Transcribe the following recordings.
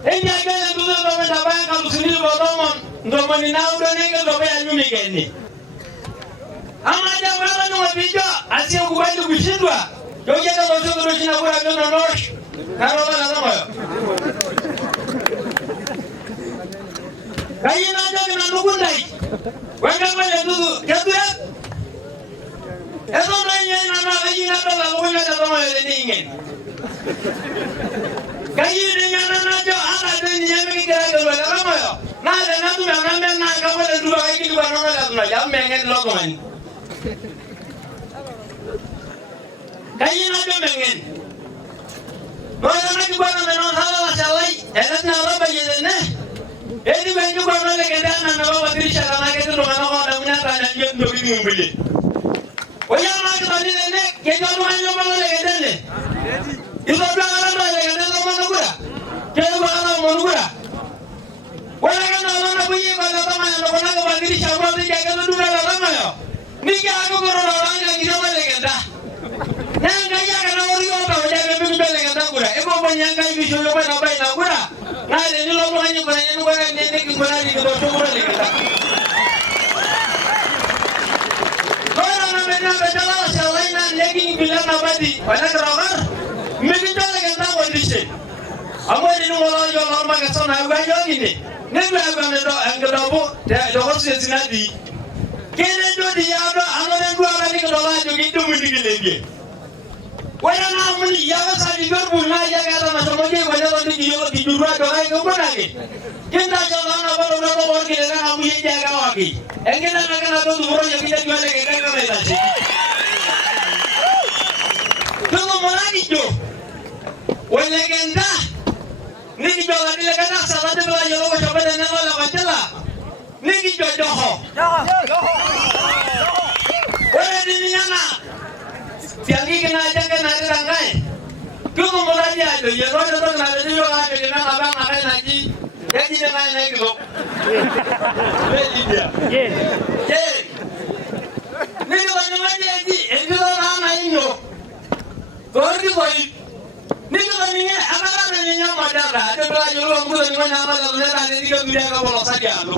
Enya kene tuzo ndo mtabaya kalusini bodomon ndo mani naudo nenge ndo baya nyumi kene. Ama jabala no bijo asiye kubali kushindwa. Yoje ndo zozo ndo china kura ndo nosh. Karoba na moyo. Kayina ndo na nukundai. Wanga mwe tuzo kedwe. Eso ndo yena na kayina ndo la kunya ndo moyo ndingen. Kayina nyana najo ala ndo nyame kikira ndo la moyo. Na le na tu na men na ka wala ndo ay ki ndo na la ndo ya mengen lo ko man. Kayina ndo mengen. Moyo na ki bana men on hala la shalai. Ela na la ba yene. Edi benju ko na le kenda na na ba dirisha na ke ndo na ko na munya ta na ndo bi ngumbili. Oya ma ka ni ne ke ndo ma ndo ma le kenda ne. Iso bla na na le kenda no mo kura. Ke ba na mo kura. Wala ka na na buyi ba na ma na ko na ko ba dirisha ba di ke ndo na la ma yo. Ni ke ako ko ro na nga ki ma le kenda. Nyanga ya ka na ori ko ba ja ke mi le kenda kura. E ko ba nyanga ki sho yo ba na ba na kura. Na le ni lo mo hanyu ko ni ko ne ne ki ko na ni ko to ko le kenda. Na betala shawaina legi bilana badi wala karagar mebinda legenda walishe amweli no wala yo norma ka sona ga yogini ne ba ga ne do angdabo do hosse sinadi kene do di yado amane do ala ni do la jogi dum ndigilenge wala na mun ya sa di gorbu na ya ga na so moje wala do di yo di durwa do ay ko bonage kinda jo na ba do ko wor ke na amu ye jaga wagi engena na kana do duro ye kita jual ke ka me tachi tumo morani jo welegenda niki jo la dile kana sala de la yo ko chobe de na la bachela niki jo joho wele ni nyana tiangi kana jaga na rangai tumo morani ajo ye ro do na de yo ga de na ba na na ji yaji de na ne ko Belibia. Yes. Nigga, when you went there, and you don't have my ino. Go to boy. Nigga, when you have a young mother, I don't know you don't put anyone out of the letter and you don't do that over Sagalo.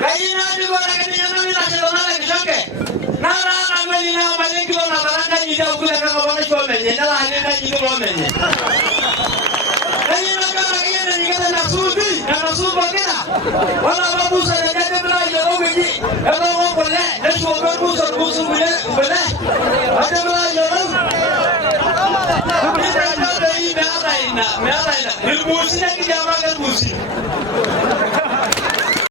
Can you not do what I can do? I'm shocked. Now I'm really now my link on the you don't put a couple of women, and I didn't you the woman. Can you not go again and you get a suit? And a super dinner. One of the books and the blood you're over here. Everyone will let. Let's go to books and books with that. Whatever you're over. I'm not going to eat Melina. You will see that you are not going to see.